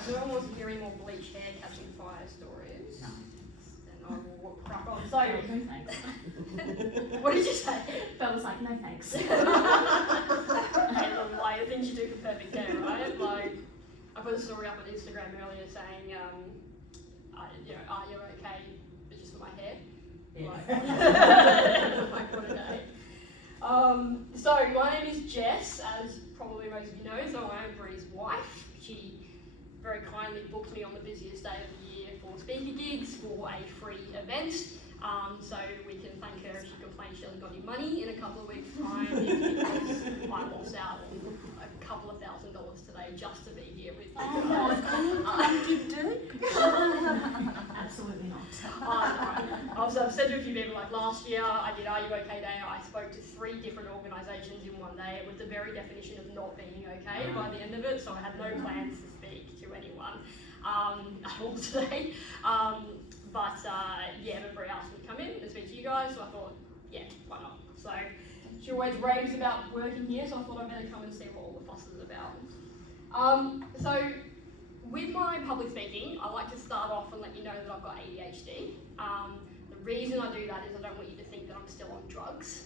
if no one wants to hear any more bleach hair catching fire stories, then I will crack on. So, No thanks. what did you say? Phil was like, no thanks. Like the things you do for perfect hair, right? Like, I put a story up on Instagram earlier saying, are you okay? It's just for my hair. Like, what a day. So my name is Jess, as probably most of you know, so I am Bree's wife. She very kindly booked me on the busiest day of the year for speaker gigs for a free event. So we can thank her if she complains she hasn't got any money in a couple of weeks' time. Because I lost out on a couple of $1,000 today just to be here with you guys. Absolutely not. I've said to a few people, like last year I did Are You OK Day. I spoke to 3 different organisations in one day with the very definition of not being okay by the end of it, so I had no plans to speak to anyone at all today. But Brie asked me to come in and speak to you guys, so I thought, yeah, why not? So she always raves about working here, so I thought I'd better come and see what all the fuss is about. So with my public speaking, I like to start off and let you know that I've got ADHD. The reason I do that is I don't want you to think that I'm still on drugs,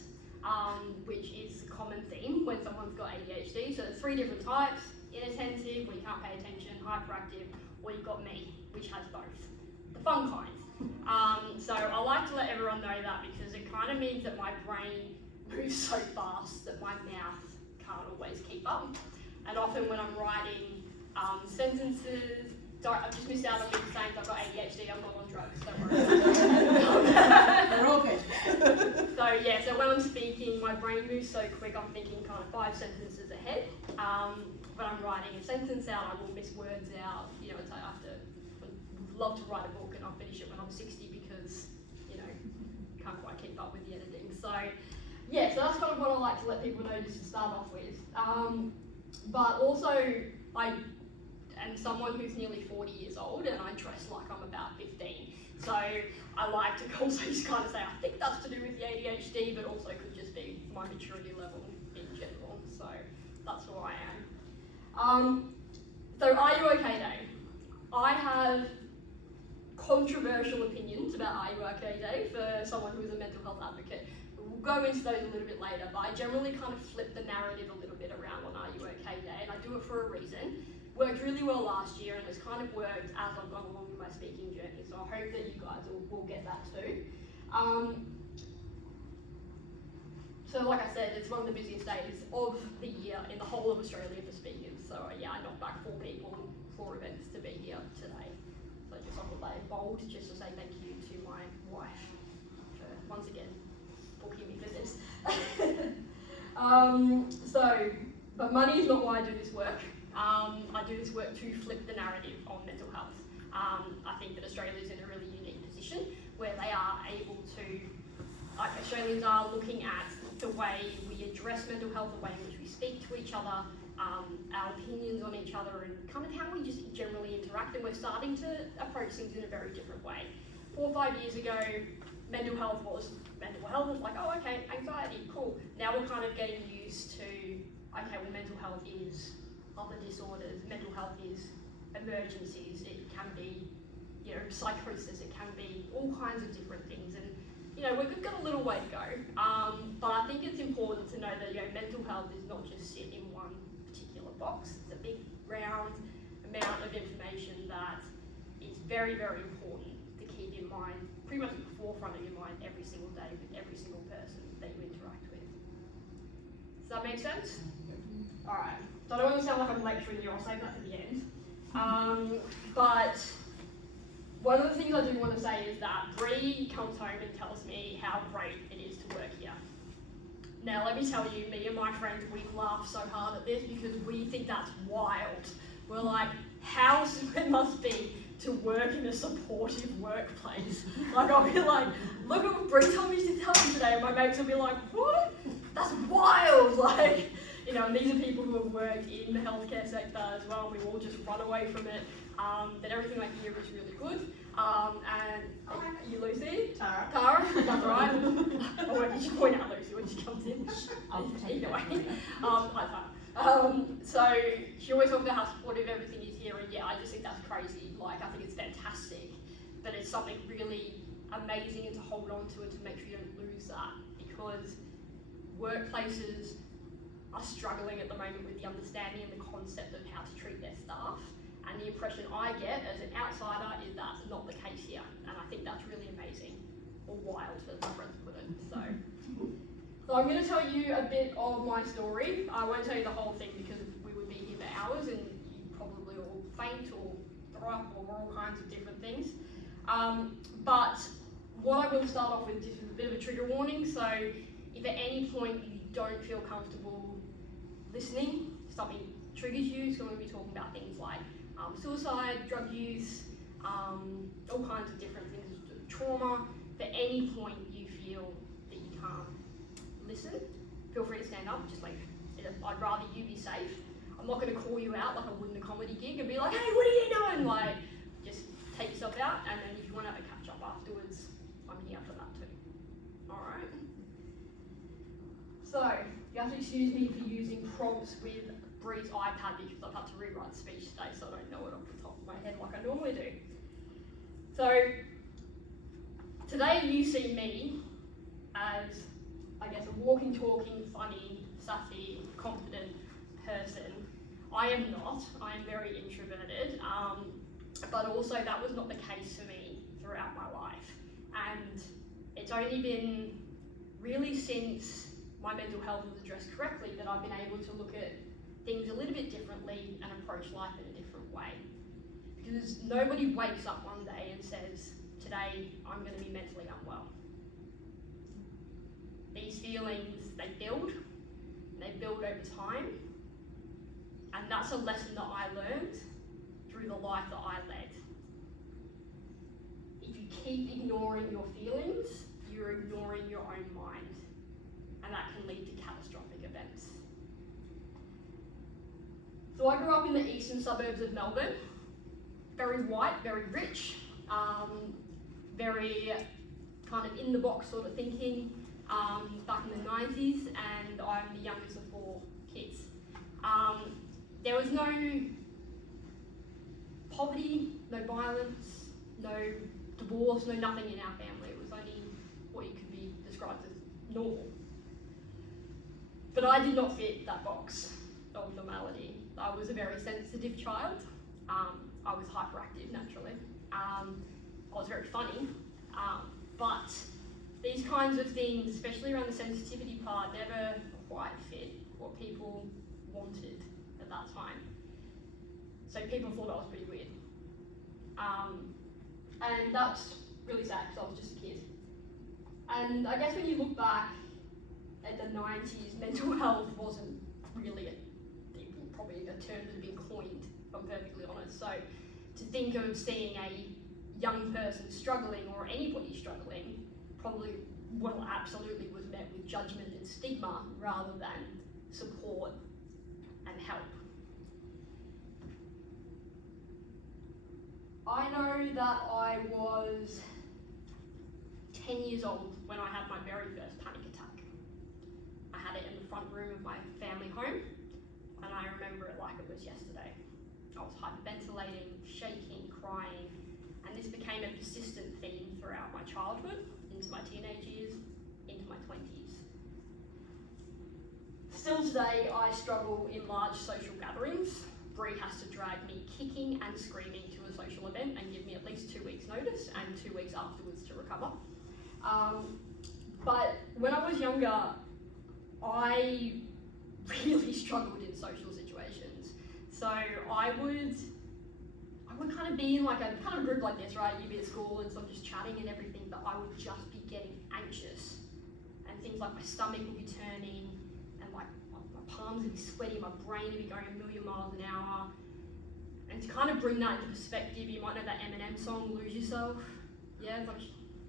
which is a common theme when someone's got ADHD. So there's 3 different types: inattentive, where you can't pay attention; hyperactive; or you've got me, which has both. The fun kind. So I like to let everyone know that because it kind of means that my brain moves so fast that my mouth can't always keep up. And often when I'm writing sentences, I've just missed out on me saying I've got ADHD, I'm not on drugs, don't worry. They're all good. So when I'm speaking, my brain moves so quick, I'm thinking kind of 5 sentences ahead. When I'm writing a sentence out, I will miss words out. It's like I would love to write a book and I'll finish it when I'm 60 because, can't quite keep up with the editing. So that's kind of what I like to let people know just to start off with. But also, I am someone who's nearly 40 years old and I dress like I'm about 15. So I like to also just kind of say, I think that's to do with the ADHD, but also could just be my maturity level in general. So that's who I am. So Are You OK Day? I have controversial opinions about Are You OK Day for someone who is a mental health advocate. We'll go into those a little bit later, but I generally kind of flip the narrative a little bit around on Are You OK Day, and I do it for a reason. Worked really well last year, and it's kind of worked as I've gone along with my speaking journey, so I hope that you guys will get that too. So like I said, it's one of the busiest days of the year in the whole of Australia for speakers, so I knocked back 4 people, 4 events to be here today. So just on the day bold, just to say thank you to my wife for once again booking me for this. But money is not why I do this work. I do this work to flip the narrative on mental health. I think that Australia is in a really unique position where they are able to, Australians are looking at the way we address mental health, the way in which we speak to each other, our opinions on each other, and kind of how we just generally interact, and we're starting to approach things in a very different way. 4 or 5 years ago, mental health was like, oh, okay, anxiety, cool. Now we're kind of getting used to, okay, well, mental health is other disorders, mental health is emergencies, it can be, psychosis, it can be all kinds of different things, and we've got a little way to go. But I think it's important to know that mental health is not just sit in one particular box. It's a big round amount of information that is very, very important to keep in mind, pretty much at the forefront of your mind every single day with every single person that you interact with. Does that make sense? Alright, so I don't want to sound like I'm lecturing you, I'll save that to the end. But one of the things I do want to say is that Bree comes home and tells me how great it is to work here. Now let me tell you, me and my friends, we laugh so hard at this because we think that's wild. We're like, how it must be to work in a supportive workplace. Like I'll be like, look at what Bree told me to tell you today, and my mates will be like, what? That's wild! Like, and these are people who have worked in the healthcare sector as well, and we all just run away from it. But everything I hear is really good. And you Lucy? Tara, that's right. You should point out Lucy when she comes in. Either way. Hi Tara. So she always talks about how supportive everything is here, and yeah, I just think that's crazy. Like, I think it's fantastic, but it's something really amazing and to hold on to and to make sure you don't lose that, because workplaces are struggling at the moment with the understanding and the concept of how to treat their staff. And the impression I get as an outsider is that's not the case here. And I think that's really amazing, or wild, as my friends put it. So I'm going to tell you a bit of my story. I won't tell you the whole thing because we would be here for hours and you'd probably all faint or throw up or all kinds of different things. But what I will start off with is a bit of a trigger warning. So if at any point you don't feel comfortable listening, something triggers you, so we're going to be talking about things like suicide, drug use, all kinds of different things, trauma. If at any point you feel that you can't listen, feel free to stand up, just like, I'd rather you be safe. I'm not going to call you out like I would in a comedy gig and be like, hey, what are you doing? Like, just take yourself out, and then if you want to have a catch up afterwards, I'm here for that too. Alright? So, you have to excuse me for using prompts with Bree's iPad because I've had to rewrite the speech today, so I don't know it off the top of my head like I normally do. So, today you see me as, I guess, a walking, talking, funny, sassy, confident person. I am not. I am very introverted, but also that was not the case for me throughout my life. And it's only been really since my mental health was addressed correctly that I've been able to look at things a little bit differently and approach life in a different way. Because nobody wakes up one day and says, today I'm going to be mentally unwell. These feelings, they build over time, and that's a lesson that I learned through the life that I led. If you keep ignoring your feelings, you're ignoring your own mind, and that can lead to catastrophic events. So I grew up in the eastern suburbs of Melbourne, very white, very rich, very kind of in the box sort of thinking, back in the 90s, and I'm the youngest of 4 kids. There was no poverty, no violence, no divorce, no nothing in our family. It was only what you could be described as normal. But I did not fit that box of normality. I was a very sensitive child. I was hyperactive naturally. I was very funny, but these kinds of things, especially around the sensitivity part, never quite fit what people wanted at that time. So people thought I was pretty weird. And that's really sad because I was just a kid. And I guess when you look back at the 90s, mental health wasn't really probably a term that had been coined, if I'm perfectly honest. So to think of seeing a young person struggling, or anybody struggling, probably, well, absolutely was met with judgment and stigma rather than support and help. I know that I was 10 years old when I had my very first panic attack. I had it in the front room of my family home, and I remember it like it was yesterday. I was hyperventilating, shaking, crying, and this became a persistent theme throughout my childhood, into my teenage years, into my 20s. Still today, I struggle in large social gatherings. Bree has to drag me kicking and screaming to a social event and give me at least 2 weeks notice and 2 weeks afterwards to recover. But when I was younger, I really struggled in social situations. So I would kind of be in like a kind of group like this, right? You'd be at school and sort of just chatting and everything, but I would just be getting anxious. And things like my stomach would be turning, and like my palms would be sweaty, my brain would be going a million miles an hour. And to kind of bring that into perspective, you might know that Eminem song, Lose Yourself. Yeah, it's like,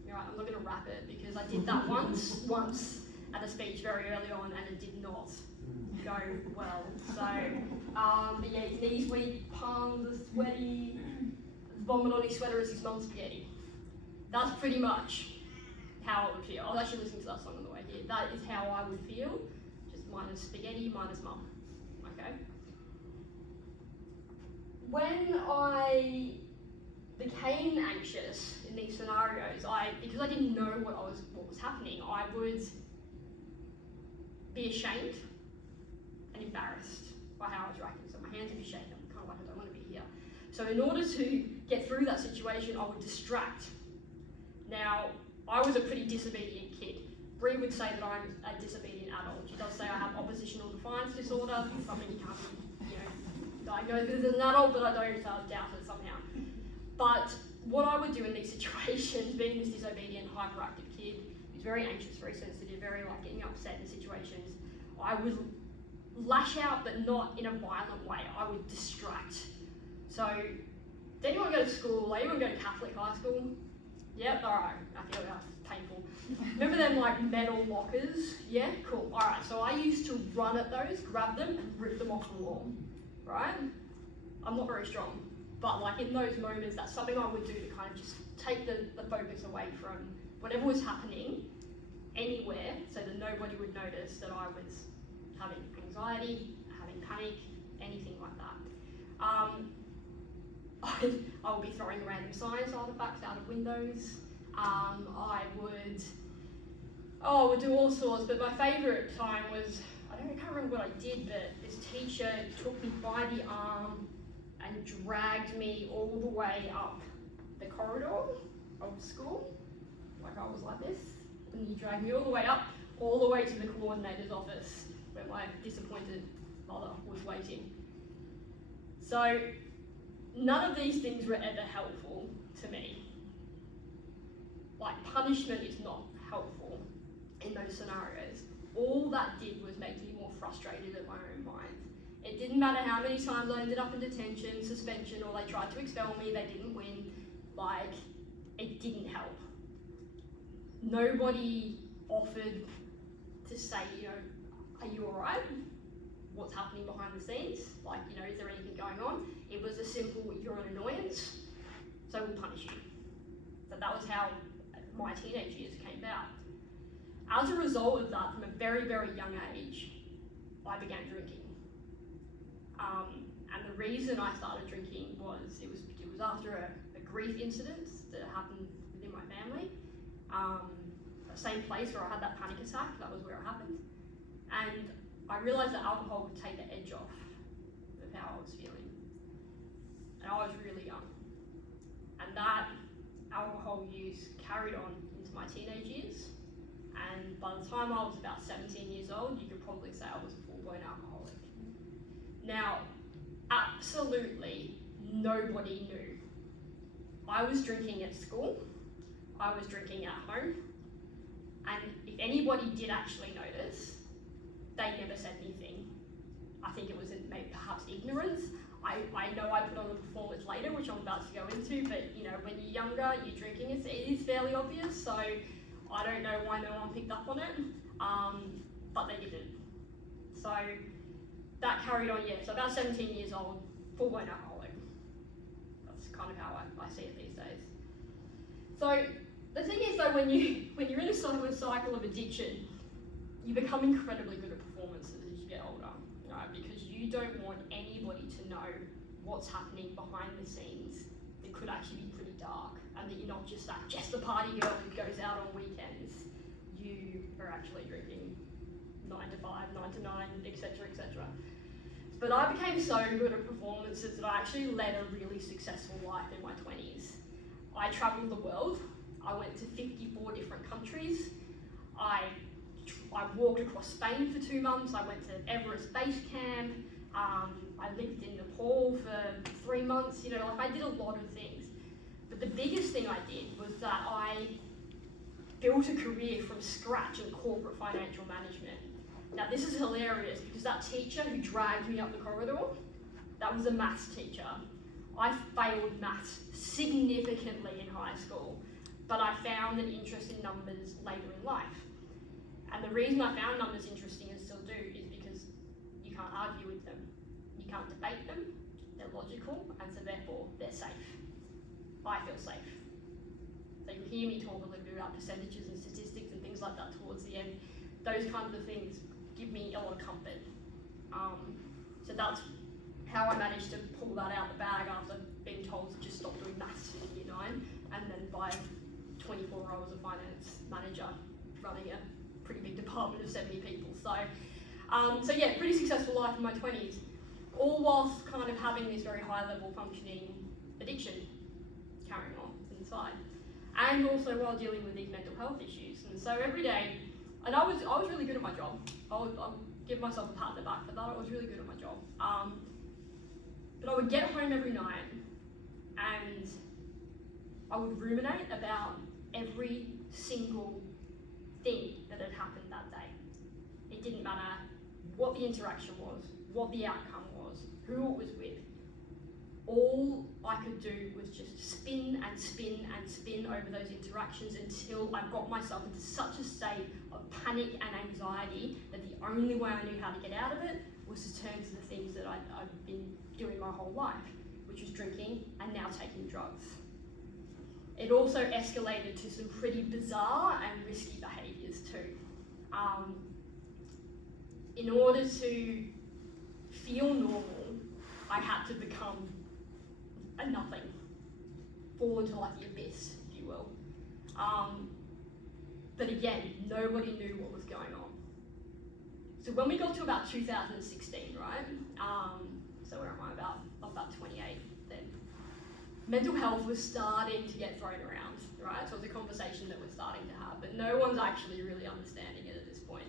you're right, I'm not gonna rap it because I did that once at a speech very early on, and it did not go well. So, but yeah, his knees weak, palms are sweaty, vomit on his sweater as he smells spaghetti. That's pretty much how it would feel. I was actually listening to that song on the way here. That is how I would feel, just minus spaghetti, minus mum, okay? when I became anxious in these scenarios, because I didn't know what was happening, I would be ashamed and embarrassed by how I was reacting. So my hands would be shaking. I'm kind of like, I don't want to be here. So in order to get through that situation, I would distract. Now, I was a pretty disobedient kid. Bree would say that I'm a disobedient adult. She does say I have oppositional defiance disorder, something you can't, diagnose as an adult, but I don't doubt it somehow. But what I would do in these situations, being this disobedient, hyperactive kid, who's very anxious, very sensitive, very like getting upset in situations, I would lash out, but not in a violent way. I would distract. So, did anyone go to school? Like, anyone go to Catholic high school? Yep, alright. I feel that's painful. Remember them like metal lockers? Yeah, cool. Alright, so I used to run at those, grab them, and rip them off the wall. Right? I'm not very strong, but like in those moments, that's something I would do to kind of just take the focus away from whatever was happening anywhere, so that nobody would notice that I was having anxiety, having panic, anything like that. I would be throwing random science artifacts out of windows. I would do all sorts, but my favourite time was, I can't remember what I did, but this teacher took me by the arm and dragged me all the way up the corridor of school. Like I was like this, and he dragged me all the way up, all the way to the coordinator's office, where my disappointed mother was waiting. So, none of these things were ever helpful to me. Like, punishment is not helpful in those scenarios. All that did was make me more frustrated in my own mind. It didn't matter how many times I ended up in detention, suspension, or they tried to expel me, they didn't win. Like, it didn't help. Nobody offered to say, are you alright? What's happening behind the scenes? Like, is there anything going on? It was a simple, you're an annoyance, so we'll punish you. So that was how my teenage years came about. As a result of that, from a very, very young age, I began drinking. And the reason I started drinking was it was after a grief incident that happened within my family. The same place where I had that panic attack, that was where it happened. And I realised that alcohol would take the edge off of how I was feeling. And I was really young. And that alcohol use carried on into my teenage years. And by the time I was about 17 years old, you could probably say I was a full-blown alcoholic. Now, absolutely nobody knew. I was drinking at school, I was drinking at home, and if anybody did actually notice, they never said anything. I think it was maybe perhaps ignorance. I know I put on a performance later, which I'm about to go into, but when you're younger, you're drinking, it is fairly obvious, so I don't know why no one picked up on it, but they didn't. So that carried on, so about 17 years old, full-blown alcoholic. That's kind of how I see it these days. So the thing is though, when you're in a sort of a cycle of addiction, you become incredibly good at performances as you get older, right? Because you don't want anybody to know what's happening behind the scenes that could actually be pretty dark, and that you're not just the party girl who goes out on weekends. You are actually drinking 9 to 5, 9 to 9, etc., etc. But I became so good at performances that I actually led a really successful life in my 20s. I travelled the world. I went to 54 different countries. I walked across Spain for 2 months. I went to Everest Base Camp. I lived in Nepal for 3 months. I did a lot of things. But the biggest thing I did was that I built a career from scratch in corporate financial management. Now this is hilarious because that teacher who dragged me up the corridor, that was a maths teacher. I failed maths significantly in high school, but I found an interest in numbers later in life. And the reason I found numbers interesting and still do is because you can't argue with them. You can't debate them, they're logical, and so therefore they're safe. I feel safe. So you'll hear me talk a little bit about percentages and statistics and things like that towards the end. Those kinds of things give me a lot of comfort. So that's how I managed to pull that out the bag after being told to just stop doing maths in year 9, and then by 24 I was a finance manager running a pretty big department of 70 people. So yeah, pretty successful life in my 20s, all whilst kind of having this very high level functioning addiction carrying on inside, and also while dealing with these mental health issues. And so every day, and I was really good at my job. I'll give myself a pat on the back for that. I was really good at my job. But I would get home every night and I would ruminate about every single thing that had happened that day. It didn't matter what the interaction was, what the outcome was, who it was with. All I could do was just spin and spin and spin over those interactions until I got myself into such a state of panic and anxiety that the only way I knew how to get out of it was to turn to the things that I've been doing my whole life, which was drinking and now taking drugs. It also escalated to some pretty bizarre and risky behaviours too. In order to feel normal, I had to become a nothing, fall into like the abyss, if you will. But again, nobody knew what was going on. So when we got to about 2016, right? So where am I? About 28 then. Mental health was starting to get thrown around, right? So it's a conversation that we're starting to have, but no one's actually really understanding it at this point.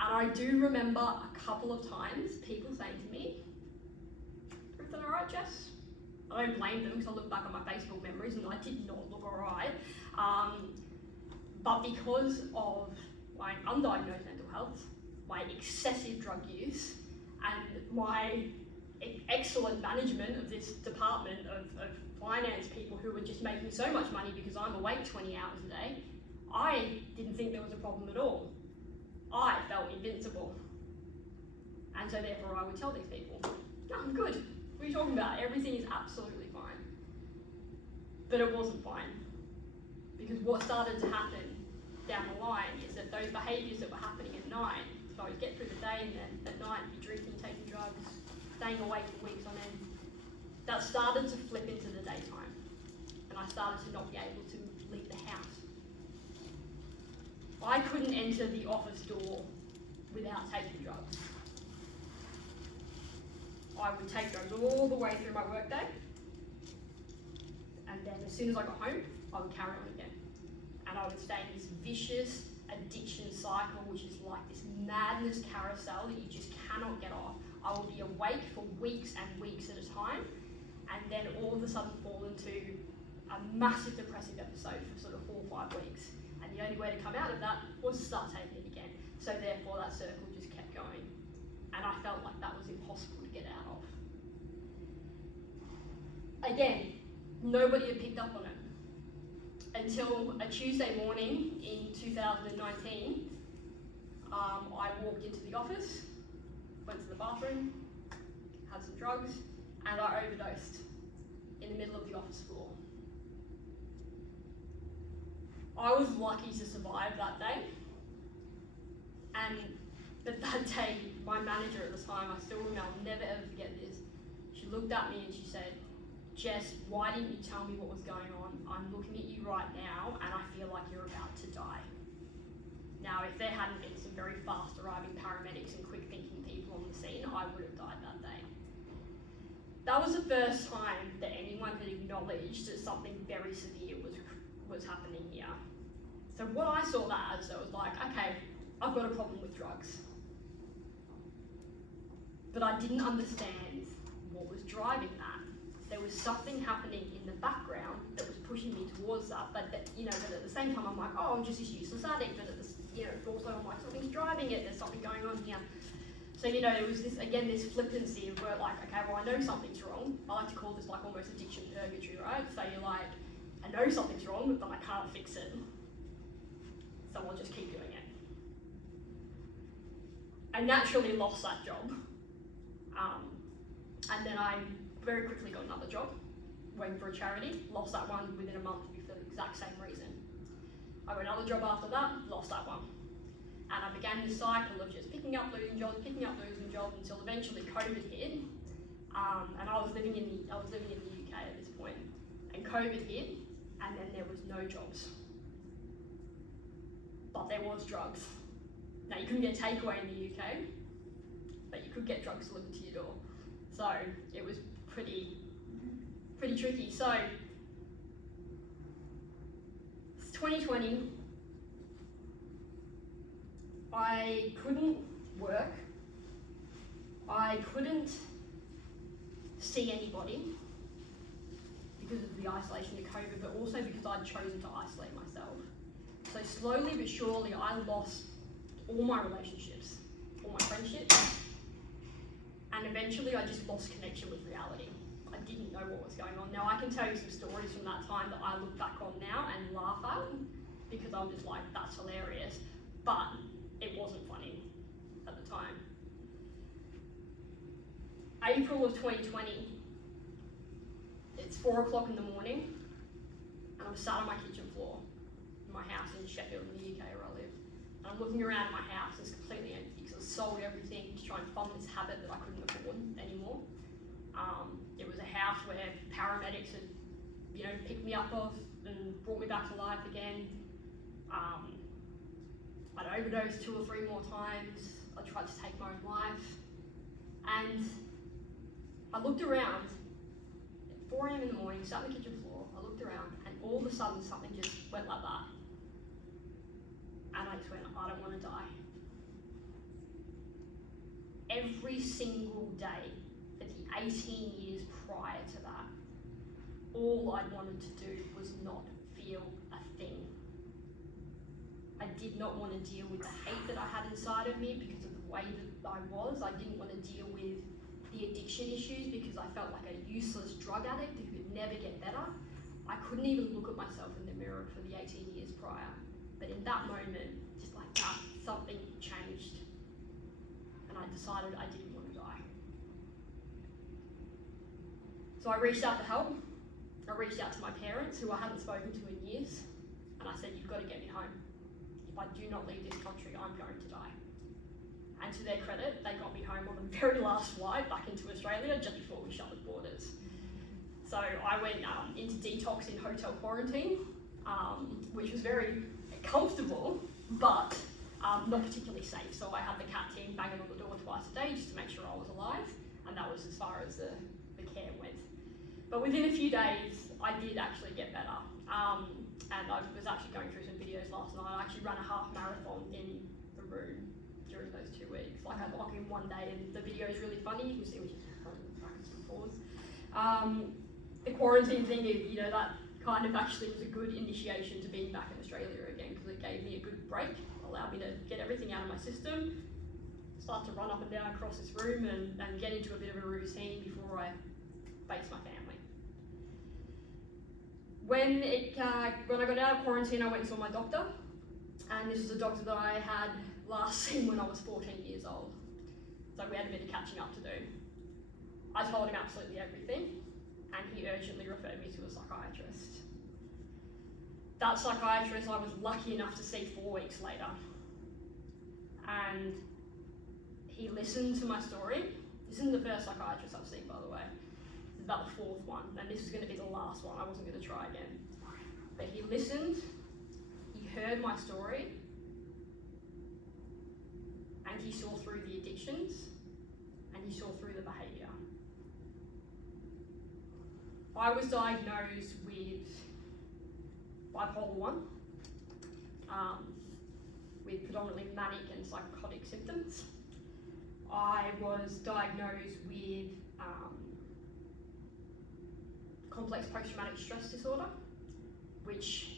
And I do remember a couple of times people saying to me, "Everything all right, Jess?" I don't blame them because I look back at my Facebook memories and I did not look all right. But because of my undiagnosed mental health, my excessive drug use, and my excellent management of this department of finance people who were just making so much money because I'm awake 20 hours a day, I didn't think there was a problem at all. I felt invincible. And so therefore I would tell these people, "No, I'm good. What are you talking about? Everything is absolutely fine." But it wasn't fine. Because what started to happen down the line is that those behaviours that were happening at night, so I would get through the day and then at night be drinking, taking drugs, staying awake for weeks on end, that started to flip into the daytime. And I started to not be able to leave the house. I couldn't enter the office door without taking drugs. I would take drugs all the way through my workday, and then as soon as I got home, I would carry on again. And I would stay in this vicious addiction cycle, which is like this madness carousel that you just cannot get off. I will be awake for weeks and weeks at a time, and then all of a sudden fall into a massive depressive episode for sort of 4 or 5 weeks. And the only way to come out of that was to start taking it again. So therefore that circle just kept going. And I felt like that was impossible to get out of. Again, nobody had picked up on it. Until a Tuesday morning in 2019, I walked into the office, went to the bathroom, had some drugs, and I overdosed in the middle of the office floor. I was lucky to survive that day, but that day, my manager at the time, I still remember, I'll never ever forget this, she looked at me and she said, "Jess, why didn't you tell me what was going on? I'm looking at you right now and I feel like you're about to die." Now, if there hadn't been some very fast arriving paramedics and quick thinking people on the scene, I would have died that day. That was the first time that anyone had acknowledged that something very severe was happening here. So what I saw that as, I was like, okay, I've got a problem with drugs. But I didn't understand what was driving that. There was something happening in the background that was pushing me towards that, but at the same time I'm like, oh, I'm just this useless addict, but also I'm like, something's driving it, there's something going on here. So, it was this flippancy of where like, okay, well I know something's wrong. I like to call this like almost addiction purgatory, right? So you're like, I know something's wrong, but I can't fix it. So I'll just keep doing it. I naturally lost that job. And then I very quickly got another job, working for a charity, lost that one within a month for the exact same reason. I got another job after that, lost that one. And I began this cycle of just picking up, losing jobs, until eventually COVID hit. and I was living in the UK at this point, and COVID hit, and then there was no jobs, but there was drugs. Now you couldn't get takeaway in the UK, but you could get drugs delivered to your door, so it was pretty tricky. So 2020, I couldn't work, I couldn't see anybody because of the isolation of COVID, but also because I'd chosen to isolate myself. So slowly but surely I lost all my relationships, all my friendships, and eventually I just lost connection with reality. I didn't know what was going on. Now I can tell you some stories from that time that I look back on now and laugh at, because I'm just like, that's hilarious, but it wasn't funny at the time. April of 2020, it's 4 o'clock in the morning, and I'm sat on my kitchen floor in my house in Sheffield in the UK where I live. And I'm looking around my house, it's completely empty because I sold everything to try and fund this habit that I couldn't afford anymore. It was a house where paramedics had, picked me up off and brought me back to life again. I'd overdosed 2 or 3 more times. I tried to take my own life. And I looked around at 4 a.m. in the morning, sat on the kitchen floor, I looked around, and all of a sudden something just went like that. And I just went, I don't want to die. Every single day for the 18 years prior to that, all I wanted to do was not feel a thing. I did not want to deal with the hate that I had inside of me because of the way that I was. I didn't want to deal with the addiction issues because I felt like a useless drug addict who could never get better. I couldn't even look at myself in the mirror for the 18 years prior. But in that moment, just like that, something changed. And I decided I didn't want to die. So I reached out for help. I reached out to my parents, who I hadn't spoken to in years. And I said, you've got to get me home. If I do not leave this country, I'm going to die. And to their credit, they got me home on the very last flight back into Australia just before we shut the borders. So I went into detox in hotel quarantine, which was very comfortable, but not particularly safe. So I had the CAT team banging on the door twice a day just to make sure I was alive, and that was as far as the care went. But within a few days, I did actually get better. And I was actually going through some videos last night. I actually ran a half marathon in the room during those 2 weeks. Like I walk in one day and the video is really funny. You can see which is backwards and forwards. The quarantine thing, that kind of actually was a good initiation to being back in Australia again, because it gave me a good break, allowed me to get everything out of my system, start to run up and down across this room and get into a bit of a routine before I face my family. When I got out of quarantine, I went and saw my doctor, and this is a doctor that I had last seen when I was 14 years old. So we had a bit of catching up to do. I told him absolutely everything, and he urgently referred me to a psychiatrist. That psychiatrist I was lucky enough to see 4 weeks later. And he listened to my story. This isn't the first psychiatrist I've seen, by the way. It's about the 4th one, and this was going to be the last one. I wasn't going to try again. But he listened, he heard my story, and he saw through the addictions, and he saw through the behaviour. I was diagnosed with bipolar 1, with predominantly manic and psychotic symptoms. I was diagnosed with complex post-traumatic stress disorder, which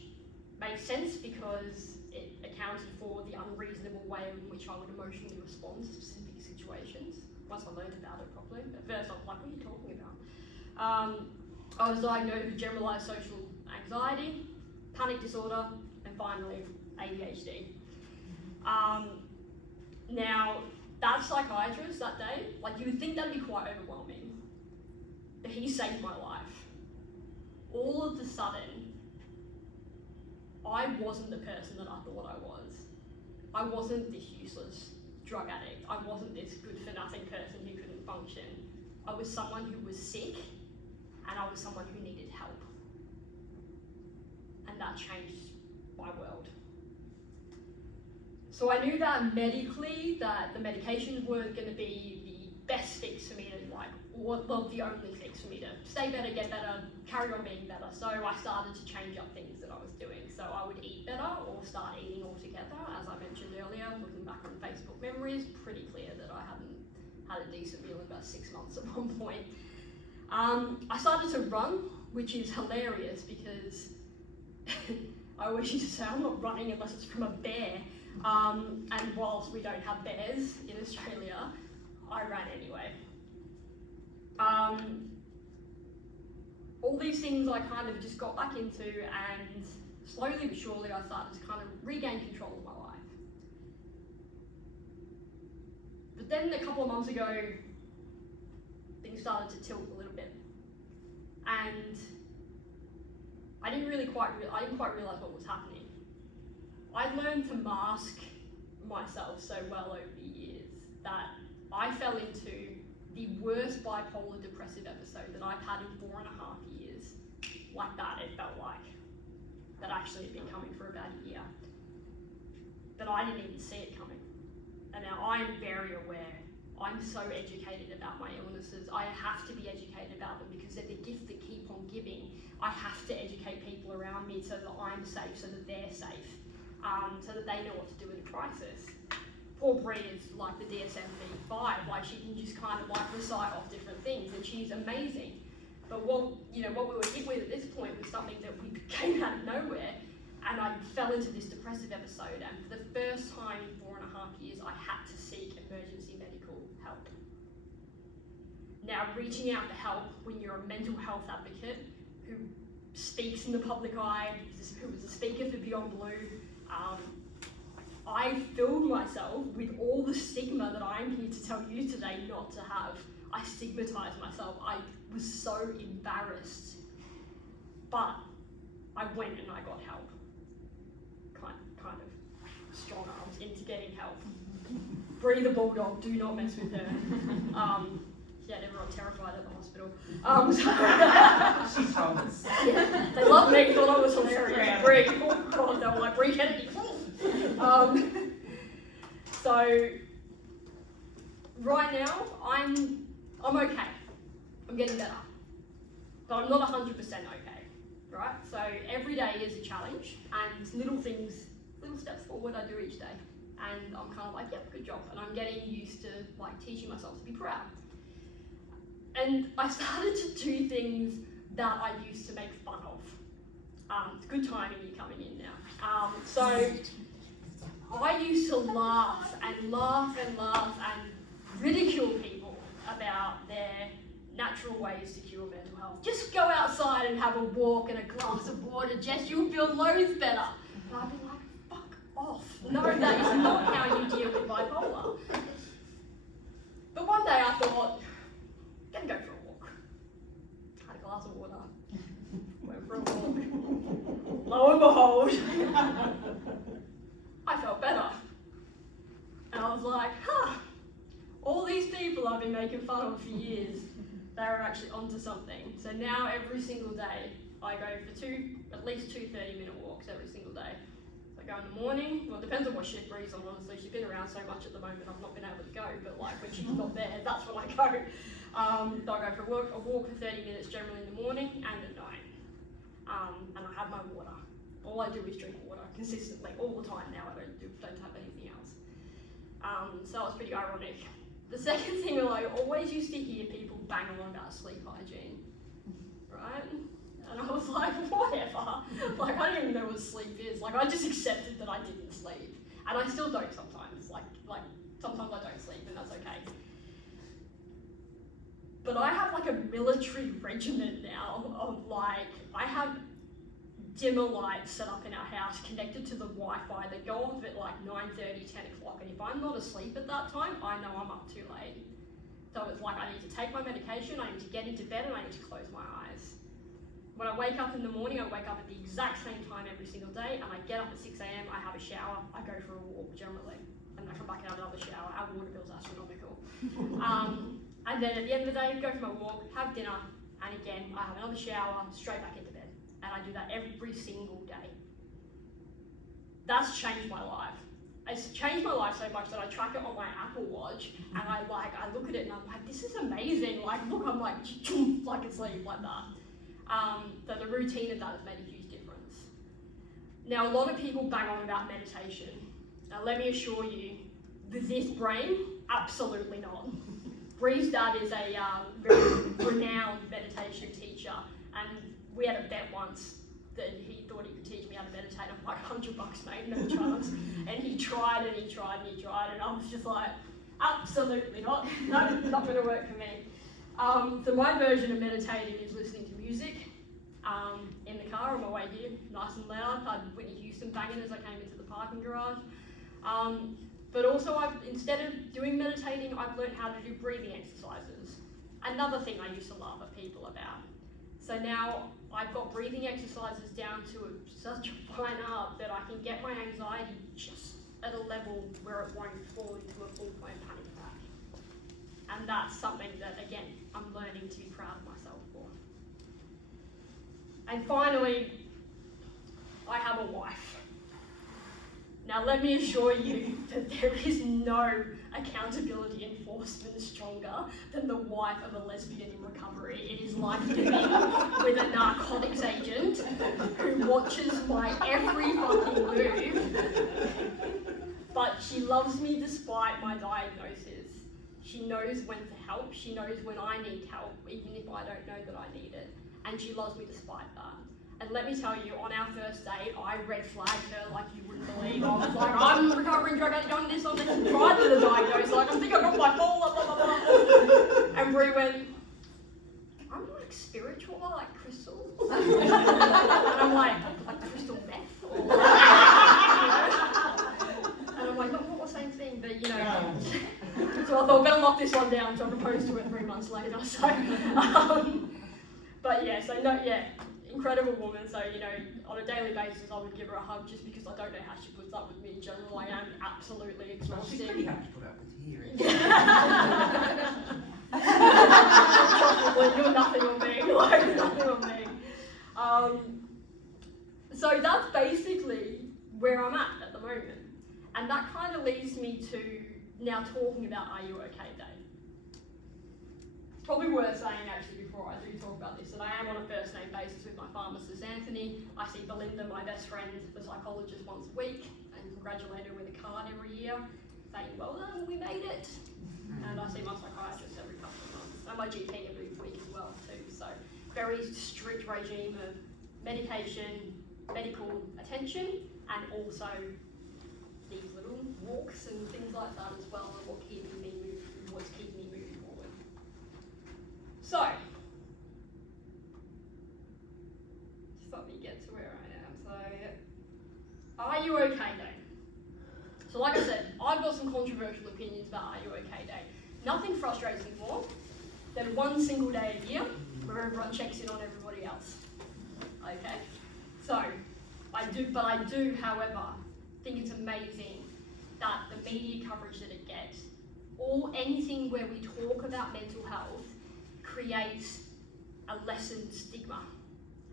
made sense because it accounted for the unreasonable way in which I would emotionally respond to specific situations. Once I learned about it properly. At first I was like, what are you talking about? I was diagnosed with generalised social anxiety, panic disorder, and finally ADHD. Now, that psychiatrist that day, you would think that'd be quite overwhelming, but he saved my life. All of a sudden, I wasn't the person that I thought I was. I wasn't this useless drug addict. I wasn't this good-for-nothing person who couldn't function. I was someone who was sick, and I was someone who needed help. And that changed my world. So I knew that medically, that the medications weren't going to be the best fix for me to or the only fix for me to stay better, get better, carry on being better. So I started to change up things that I was doing. So I would eat better or start eating altogether. As I mentioned earlier, looking back on Facebook memories, pretty clear that I hadn't had a decent meal in about 6 months at one point. I started to run, which is hilarious because I always used to say I'm not running unless it's from a bear. And whilst we don't have bears in Australia, I ran anyway. All these things I kind of just got back into, and slowly but surely I started to kind of regain control of my life. But then a couple of months ago, things started to tilt a little bit, and I didn't quite realize what was happening. I'd learned to mask myself so well over the years that I fell into the worst bipolar depressive episode that I've had in 4.5 years. Like that, it felt like. That actually had been coming for about a year. But I didn't even see it coming. And now I'm very aware. I'm so educated about my illnesses. I have to be educated about them because they're the gift that keep on giving. I have to educate people around me so that I'm safe, so that they're safe, so that they know what to do in a crisis. Poor Brie is like the DSM-5, like she can just kind of like recite off different things, and she's amazing. But what we were hit with at this point was something that we came out of nowhere, and I fell into this depressive episode, and for the first time in 4.5 years, I had to seek emergency medical help. Now, reaching out for help when you're a mental health advocate who speaks in the public eye, who was a speaker for Beyond Blue, I filled myself with all the stigma that I'm here to tell you today not to have. I stigmatized myself. I was so embarrassed. But I went and I got help. Kind of strong arms into getting help. Brie the bulldog, do not mess with her. She had everyone terrified at the hospital. She told us. Yeah, they loved me, thought I was hilarious. Brie, oh god, they were like, Brie Kennedy. So right now I'm okay. I'm getting better, but I'm not 100% okay. Right? So every day is a challenge, and little steps forward I do each day, and I'm kind of like, yep, good job, and I'm getting used to like teaching myself to be proud. And I started to do things that I used to make fun of. It's good timing you coming in now. So I used to laugh and ridicule people about their natural ways to cure mental health. Just go outside and have a walk and a glass of water, Jess, you'll feel loads better. And I'd be like, fuck off. No, that is not how you deal with bipolar. But one day I thought, I'm gonna go for a walk. Had a glass of water, went for a walk. Lo and behold, I felt better. And I was like, all these people I've been making fun of for years, they were actually onto something. So now every single day, I go for at least two 30-minute walks every single day. So I go in the morning, well it depends on what shift Bree's on, honestly. She's been around so much at the moment, I've not been able to go, but like when she's not there, that's when I go. So I go for a walk for 30 minutes generally in the morning and at night. And I have my water. All I do is drink water consistently, all the time now. I don't have anything else. So that was pretty ironic. The second thing, I always used to hear people bang on about sleep hygiene, right? And I was like, whatever. Like, I don't even know what sleep is. Like, I just accepted that I didn't sleep. And I still don't sometimes. Like sometimes I don't sleep, and that's okay. But I have like a military regiment now of like, I have dimmer lights set up in our house connected to the Wi-Fi that go off at like 9:30, 10 o'clock, and if I'm not asleep at that time, I know I'm up too late. So it's like I need to take my medication, I need to get into bed, and I need to close my eyes. When I wake up in the morning, I wake up at the exact same time every single day, and I get up at 6 a.m, I have a shower, I go for a walk generally, and I come back and have another shower. Our water bill's astronomical. And then at the end of the day, go for my walk, have dinner, and again, I have another shower, straight back into bed. And I do that every single day. That's changed my life. It's changed my life so much that I track it on my Apple Watch, and I look at it and I'm like, this is amazing. Like, look, I'm like, like asleep like that. So the routine of that has made a huge difference. Now, a lot of people bang on about meditation. Now, let me assure you, with this brain, absolutely not. Bree's dad is a very renowned meditation teacher, and we had a bet once that he thought he could teach me how to meditate. I'm like, $100, mate, no chance. And he tried and he tried and he tried, and I was just like, absolutely not. No, not going to work for me. So my version of meditating is listening to music in the car on my way here, nice and loud. I had Whitney Houston banging as I came into the parking garage. But also, instead of doing meditating, I've learned how to do breathing exercises. Another thing I used to laugh at people about. So now I've got breathing exercises down to such a fine art that I can get my anxiety just at a level where it won't fall into a full-blown panic attack. And that's something that, again, I'm learning to be proud of myself for. And finally, I have a wife. Now, let me assure you that there is no accountability enforcement stronger than the wife of a lesbian in recovery. It is like living with a narcotics agent who watches my every fucking move, but she loves me despite my diagnosis. She knows when to help. She knows when I need help, even if I don't know that I need it. And she loves me despite that. And let me tell you, on our first date, I red flagged her like you wouldn't believe. I was like, I'm a recovering drug addict on this, prior to the diagnosis. Like, I think I got bipolar, blah, blah, blah. And Brie went, I'm like spiritual, I like crystals. And I'm like crystal meth? Or, and I'm like, not the same thing, but you know. So I thought, better lock this one down, so I proposed to her 3 months later. So, but yeah, so no, yeah. Incredible woman, so you know, on a daily basis I would give her a hug just because I don't know how she puts up with me in general. I am absolutely exhausted. She's pretty happy to put up with you. You're nothing on me, like nothing on me. So that's basically where I'm at the moment. And that kind of leads me to now talking about Are You OK Day. Probably worth saying actually before I do talk about this that I am on a first name basis with my pharmacist Anthony. I see Belinda, my best friend, the psychologist, once a week and congratulate her with a card every year saying, well done, we made it. And I see my psychiatrist every couple of months and my GP every week as well too. So very strict regime of medication, medical attention, and also these little walks and things like that as well are what's keeping me moving forward. So, just let me get to where I am. So, Are You OK Day? So like I said, I've got some controversial opinions about Are You OK Day. Nothing frustrates me more than one single day a year where everyone checks in on everybody else. Okay? So, I do, however, think it's amazing that the media coverage that it gets, or anything where we talk about mental health, creates a lessened stigma.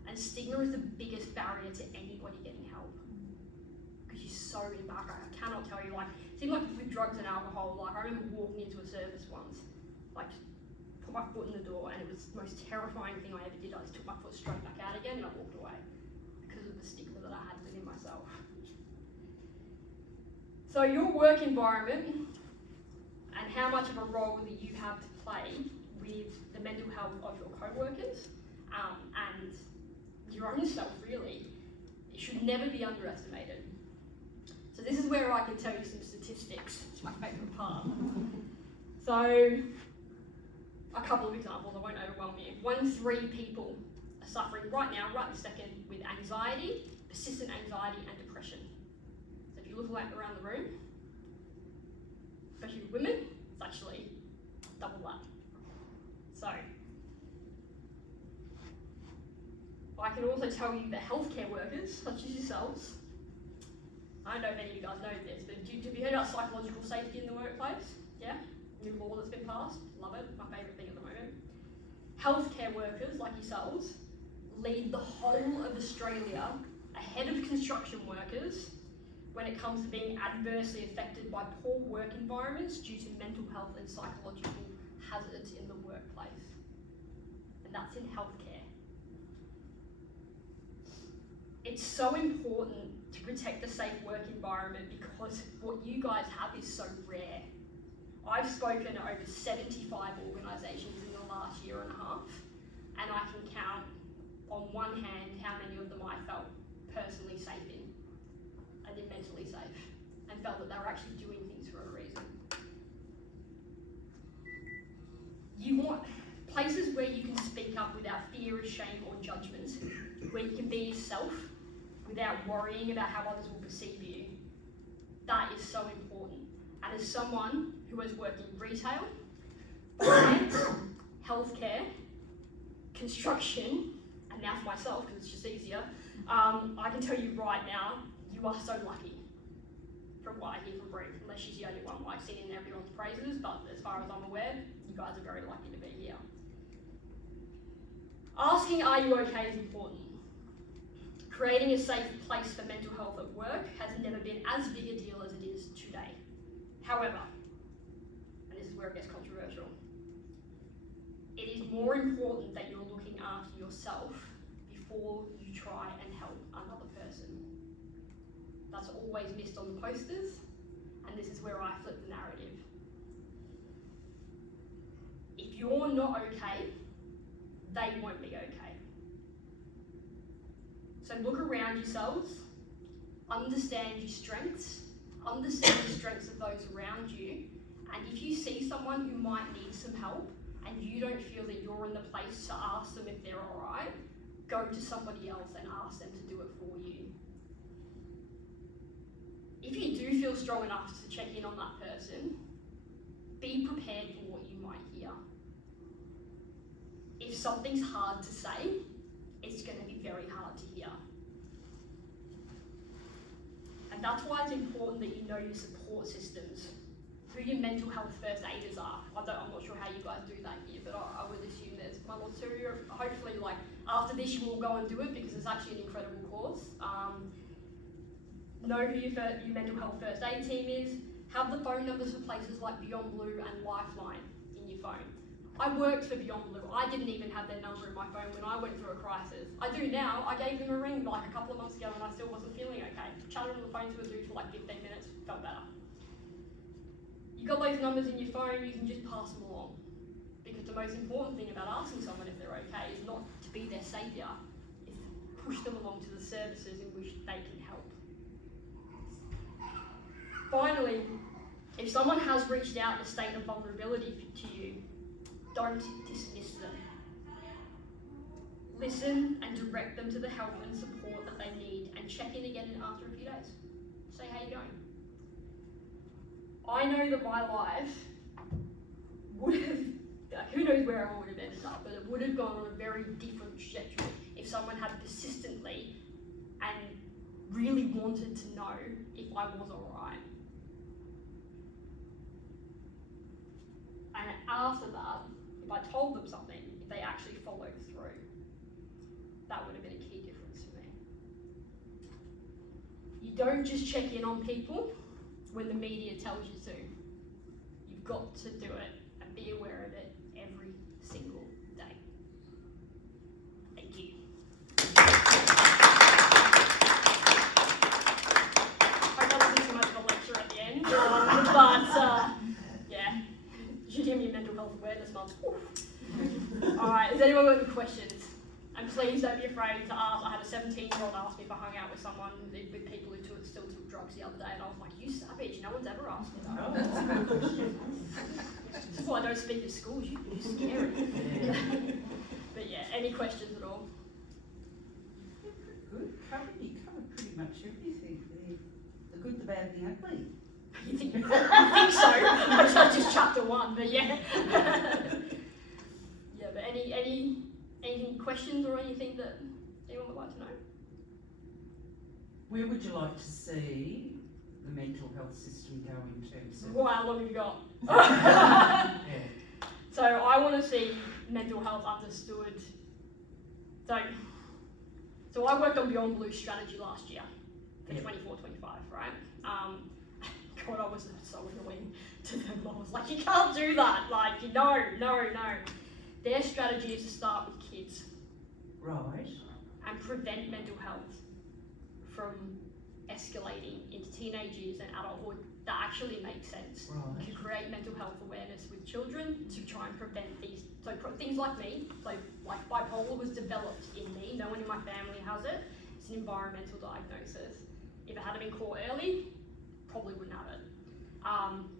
And stigma is the biggest barrier to anybody getting help. Because you're so embarrassed. I cannot tell you, like, it seems like with drugs and alcohol, like, I remember walking into a service once, like, put my foot in the door, and it was the most terrifying thing I ever did. I just took my foot straight back out again, and I walked away. Because of the stigma that I had within myself. So your work environment, and how much of a role that you have to play with the mental health of your co-workers and your own self, really, it should never be underestimated. So this is where I can tell you some statistics. It's my favourite part. So, a couple of examples, I won't overwhelm you. 1 in 3 people are suffering right now, right this second, with anxiety, persistent anxiety and depression. So if you look around the room, especially with women, it's actually double that. So, I can also tell you that healthcare workers, such as yourselves, I don't know if any of you guys know this, but have you heard about psychological safety in the workplace? Yeah? new law that's been passed. Love it, my favourite thing at the moment. Healthcare workers like yourselves lead the whole of Australia ahead of construction workers when it comes to being adversely affected by poor work environments due to mental health and psychological hazards in the workplace. And that's in healthcare. It's so important to protect a safe work environment because what you guys have is so rare. I've spoken to over 75 organisations in the last year and a half, and I can count on one hand how many of them I felt personally safe in. I did mentally safe and felt that they were actually doing things for a reason. You want places where you can speak up without fear of shame or judgment, where you can be yourself without worrying about how others will perceive you. That is so important. And as someone who has worked in retail, finance, healthcare, construction, and now for myself, because it's just easier, I can tell you right now, you are so lucky from what I hear from Brie, unless she's the only one like singing everyone's praises, but as far as I'm aware, you guys are very lucky to be here. Asking are you okay is important. Creating a safe place for mental health at work has never been as big a deal as it is today. However, and this is where it gets controversial, it is more important that you're looking after yourself before you try and help another person. That's always missed on the posters, and this is where I flip the narrative. If you're not okay, they won't be okay. So look around yourselves, understand your strengths, understand the strengths of those around you, and if you see someone who might need some help and you don't feel that you're in the place to ask them if they're alright, go to somebody else and ask them to do it for you. If you do feel strong enough to check in on that person, be prepared for what you might hear. If something's hard to say, it's going to be very hard to hear. And that's why it's important that you know your support systems, who your mental health first aiders are. I'm not sure how you guys do that here, but I would assume there's one or two. Hopefully, like after this, you will go and do it because it's actually an incredible course. Know who your mental health first aid team is. Have the phone numbers for places like Beyond Blue and Lifeline in your phone. I worked for Beyond Blue. I didn't even have their number in my phone when I went through a crisis. I do now. I gave them a ring like a couple of months ago and I still wasn't feeling okay. Chatted on the phone to a dude for like 15 minutes, felt better. You got those numbers in your phone, you can just pass them along. Because the most important thing about asking someone if they're okay is not to be their saviour, it's to push them along to the services in which they can help. Finally, if someone has reached out in a state of vulnerability to you, don't dismiss them. Listen and direct them to the help and support that they need and check in again after a few days. Say how you're going. I know that my life would have, who knows where I would have ended up, but it would have gone on a very different trajectory if someone had persistently and really wanted to know if I was alright. And after that, if I told them something, if they actually followed through, that would have been a key difference to me. You don't just check in on people when the media tells you to. You've got to do it and be aware of it every single day. Thank you. I hope that wasn't too much of a lecture at the end, but yeah. You should give me Mental Health Awareness Month. Alright, has anyone got any questions? And please don't be afraid to ask. I had a 17-year-old ask me if I hung out with someone, with people who still took drugs the other day, and I was like, you savage, no one's ever asked me that. Oh, that's a good question. That's why I don't speak at schools, you're scary. But yeah, any questions at all? Good. You covered pretty much everything. The good, the bad, and the ugly. You think so? That's just chapter 1, but yeah. Yeah, but any questions or anything that anyone would like to know? Where would you like to see the mental health system go in terms of? Well, how long have you got? Yeah. So I want to see mental health understood. So I worked on Beyond Blue strategy last year for Yeah. 24-25, right? God, I was so annoying to them. I was like, you can't do that. Like, no. Their strategy is to start with kids Right. and prevent mental health from escalating into teenage years and adulthood. That actually makes sense. Right. To create mental health awareness with children to try and prevent these, things like me, like bipolar was developed in me, no one in my family has it, it's an environmental diagnosis. If it had been caught early, probably wouldn't have it.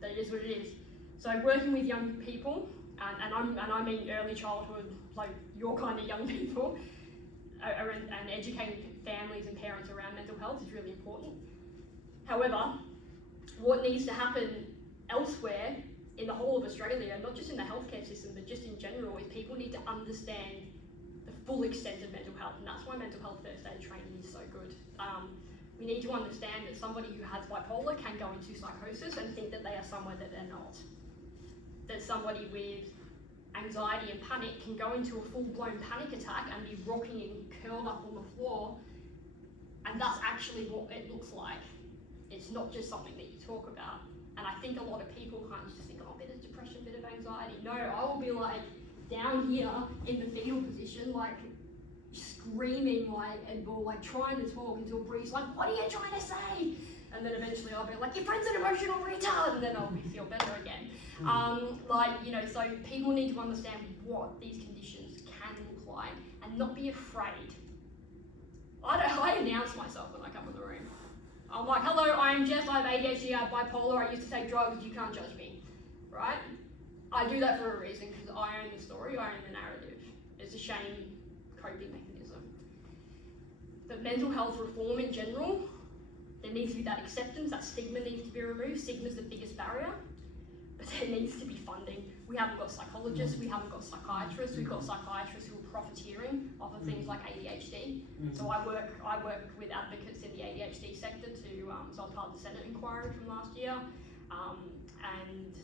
But it is what it is. So working with young people, and I mean early childhood, like your kind of young people, and educating families and parents around mental health is really important. However, what needs to happen elsewhere in the whole of Australia, not just in the healthcare system, but just in general, is people need to understand the full extent of mental health, and that's why mental health first aid training is so good. We need to understand that somebody who has bipolar can go into psychosis and think that they are somewhere that they're not. That somebody with anxiety and panic can go into a full-blown panic attack and be rocking and curled up on the floor, and that's actually what it looks like. It's not just something that you talk about. And I think a lot of people kind of just think, oh, a bit of depression, a bit of anxiety. No, I will be like down here in the fetal position, like screaming, like trying to talk until Bree's like, what are you trying to say? And then eventually I'll be like, your friend's an emotional retard, and then I'll feel better again. So people need to understand what these conditions can look like and not be afraid. I announce myself when I come in the room. I'm like, hello, I'm Jess, I have ADHD, I have bipolar, I used to take drugs, you can't judge me, right? I do that for a reason, because I own the story, I own the narrative. It's a shame coping mechanism. But mental health reform in general, there needs to be that acceptance, that stigma needs to be removed. Stigma's the biggest barrier, but there needs to be funding. We haven't got psychologists, we haven't got psychiatrists, we've got psychiatrists who are profiteering off of things like ADHD. So I work with advocates in the ADHD sector to, so I was part of the Senate inquiry from last year, and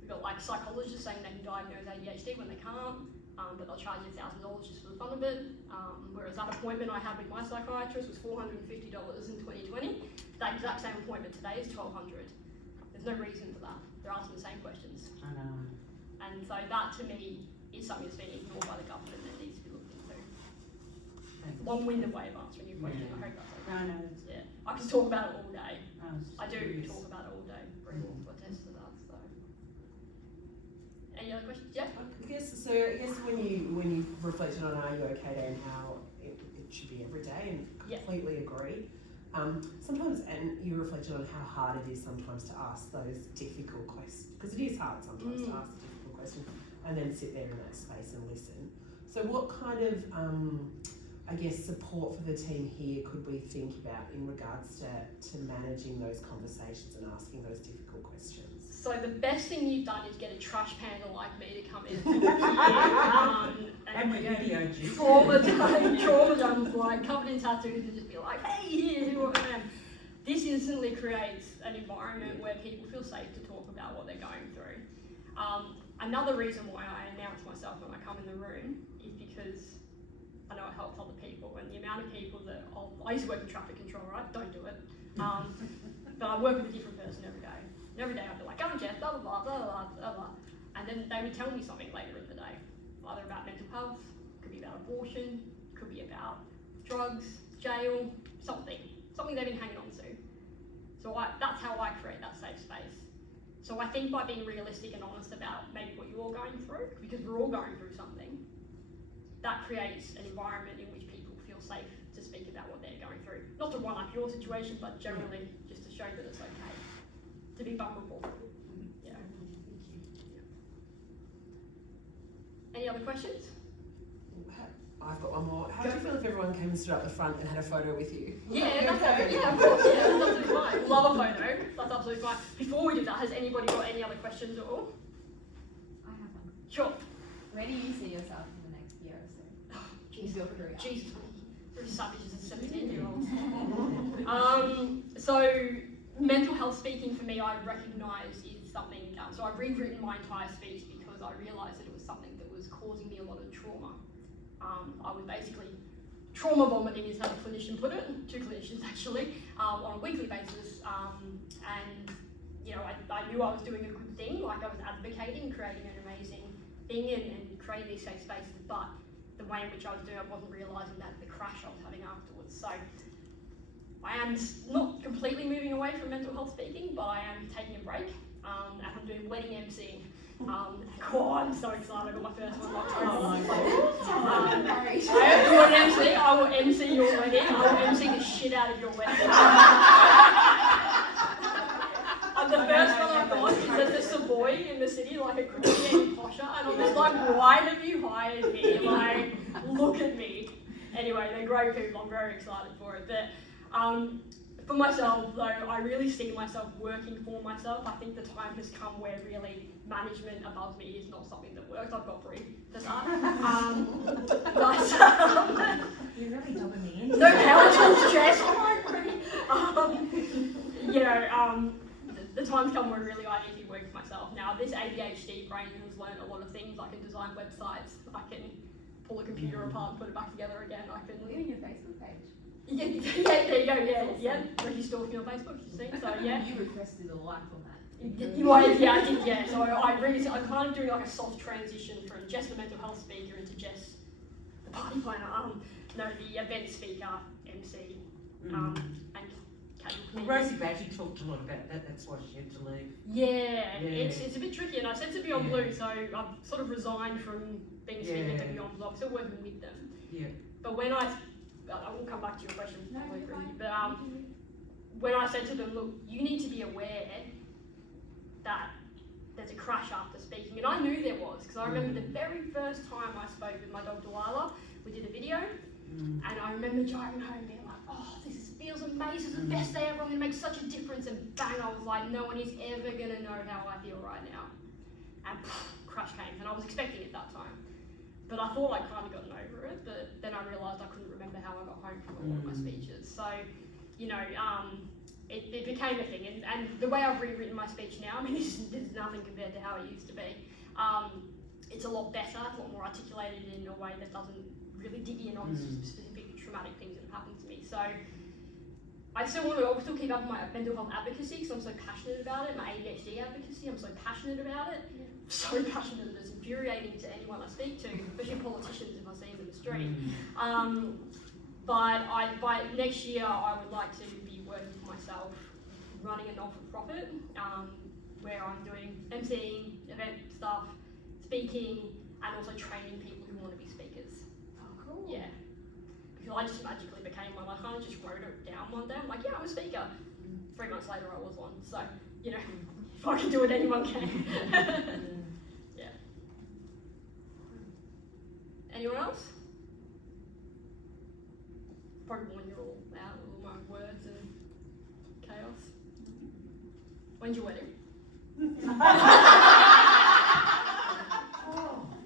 we've got like psychologists saying they can diagnose ADHD when they can't, but they'll charge you $1,000 just for the fun of it, whereas that appointment I had with my psychiatrist was $450 in 2020. That exact same appointment today is $1,200. There's no reason for that. They're asking the same questions. I know. And so that to me is something that's been ignored by the government that needs to be looked into. Thanks. Long-winded way of answering your question. Yeah. I hope that's okay. No, Yeah, I can talk about it all day. I do Yes. talk about it all day. Bring all to attest to that. So, any other questions? Yeah. I guess when you reflected on Are You OK Day and how it should be every day, and Yeah. completely agree. Sometimes, and you reflected on how hard it is sometimes to ask those difficult questions, because it is hard sometimes to ask a difficult question and then sit there in that space and listen. So what kind of, support for the team here could we think about in regards to managing those conversations and asking those difficult questions? So the best thing you've done is get a trash panda like me to come in and talk to you, And we videoed you. traumatized, like covered in tattoos, and just be like, hey, here's who I am. This instantly creates an environment where people feel safe to talk about what they're going through. Another reason why I announce myself when I come in the room is because I know it helps other people, and the amount of people that I used to work in traffic control, right? Don't do it. But I work with a different person every day. And every day I'd be like, I'm Jess, blah, blah, blah, blah, blah, blah, blah. And then they would tell me something later in the day, either about mental health, could be about abortion, could be about drugs, jail, something they've been hanging on to. So that's how I create that safe space. So I think by being realistic and honest about maybe what you're going through, because we're all going through something, that creates an environment in which people feel safe to speak about what they're going through. Not to one-up your situation, but generally just to show that it's okay to be vulnerable. Yeah. Any other questions? I've got one more. How do you feel if everyone came and stood up the front and had a photo with you? Yeah, that's okay. Yeah, of course. Yeah, that's absolutely fine. Love a photo. That's absolutely fine. Before we do that, has anybody got any other questions at all? I have one. Sure. Where do you see yourself in the next year or so? Jesus. Your career. Jesus. We're as savage as a 17-year-old. So mental health speaking for me, I recognise is something So I've rewritten my entire speech because I realised that it was something that was causing me a lot of trauma. I was basically trauma vomiting, is how the clinician put it, 2 clinicians actually, on a weekly basis. And you know, I knew I was doing a good thing, like I was advocating, creating an amazing thing and creating these safe spaces, but the way in which I was doing it, I wasn't realising that the crash I was having afterwards. So I am not completely moving away from mental health speaking, but I am taking a break, and I'm doing wedding emceeing. Oh, I'm so excited, I got my first one in October. Oh my I am doing an MC, I will MC your wedding, I will MC the shit out of your wedding. And the first one I've got is at the Savoy in the city, like it couldn't get any posher, and I'm just like, why have you hired me? Like, look at me. Anyway, they're great people, I'm very excited for it. But for myself, though, I really see myself working for myself. I think the time has come where really management above me is not something that works. I've got Brie to start. You're really dubbing me in. No power tools, Jess. You know, the time's come where really I need to be working for myself. Now, this ADHD brain has learned a lot of things. I can design websites. I can pull a computer apart and put it back together again. I can. Look at your Facebook page. Yeah, there you go. Yeah. Ricky's stalking me on Facebook. You see, so yeah. You requested a like on that. Yeah, I did. Yeah, so I'm kind of doing like a soft transition from Jess the mental health speaker into Jess the party planner. No, the event speaker, MC, and casual Well, Rosie Batty talked a lot about that, that's why she had to leave. Yeah, Yeah. it's a bit tricky, and I said to Beyond Yeah. Blue, so I've sort of resigned from being a speaker to Yeah. Beyond Blue. I'm still working with them. Yeah. But when I will come back to your question, No, probably, you're Brie, fine. but when I said to them, look, you need to be aware that there's a crash after speaking, and I knew there was, because I remember the very first time I spoke with my dog Delilah, we did a video, and I remember driving home being like, oh, this feels amazing, it's the best day ever, I'm going to make such a difference, and bang, I was like, no one is ever going to know how I feel right now. And crash came, and I was expecting it that time. But I thought I'd kind of gotten over it, but then I realised I couldn't remember how I got home from all of my speeches. So, you know, it became a thing, and the way I've rewritten my speech now, I mean, this is nothing compared to how it used to be. It's a lot better, it's a lot more articulated in a way that doesn't really dig in on specific traumatic things that have happened to me. So I still keep up my mental health advocacy because I'm so passionate about it. My ADHD advocacy, I'm so passionate about it. So passionate that it's infuriating to anyone I speak to, especially politicians if I see them in the street. But by next year, I would like to be working for myself, running a not-for-profit, where I'm doing MCing, event stuff, speaking, and also training people who want to be speakers. Oh, cool. Yeah. Because I just magically became one. I kind of just wrote it down one day. I'm like, yeah, I'm a speaker. 3 months later, I was one. So, you know, if I can do it, anyone can. Yeah. Anyone else? Probably when you're all out with all my words and chaos. When's your wedding?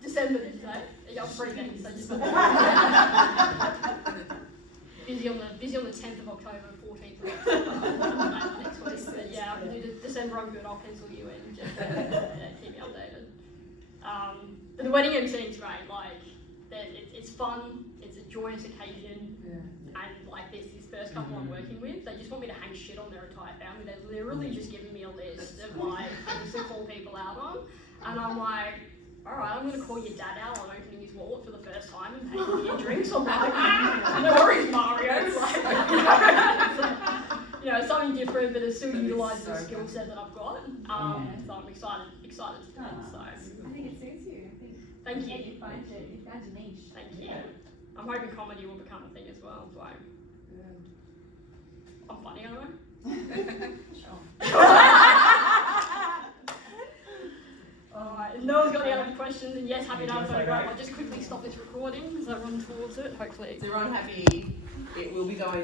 December this day. Yeah, I'm free then, so just busy on the 10th of October, 14th of October next week. But yeah, I can do December. I'm good. I'll pencil you in. Just keep me updated. But the wedding MCing's great. Like, it's fun. It's a joyous occasion. And like this first couple I'm working with, they just want me to hang shit on their entire family. They're literally just giving me a list of like things to call people out on, and I'm like, all right, I'm gonna call your dad out on opening his wallet for the first time and paying for your drinks. I'm like, no worries, Mario. Like, you know, it's something different, but it still utilises the skill set that I've got. So I'm excited to do it. So I think it suits you. I thank think you. you found your niche. Thank you. I'm hoping comedy will become a thing as well. So I'm funny, aren't I? Alright, no one's got any other questions, and yes, happy to have a photograph. I'll just quickly stop this recording as I run towards it. Hopefully. Is everyone happy? It will be going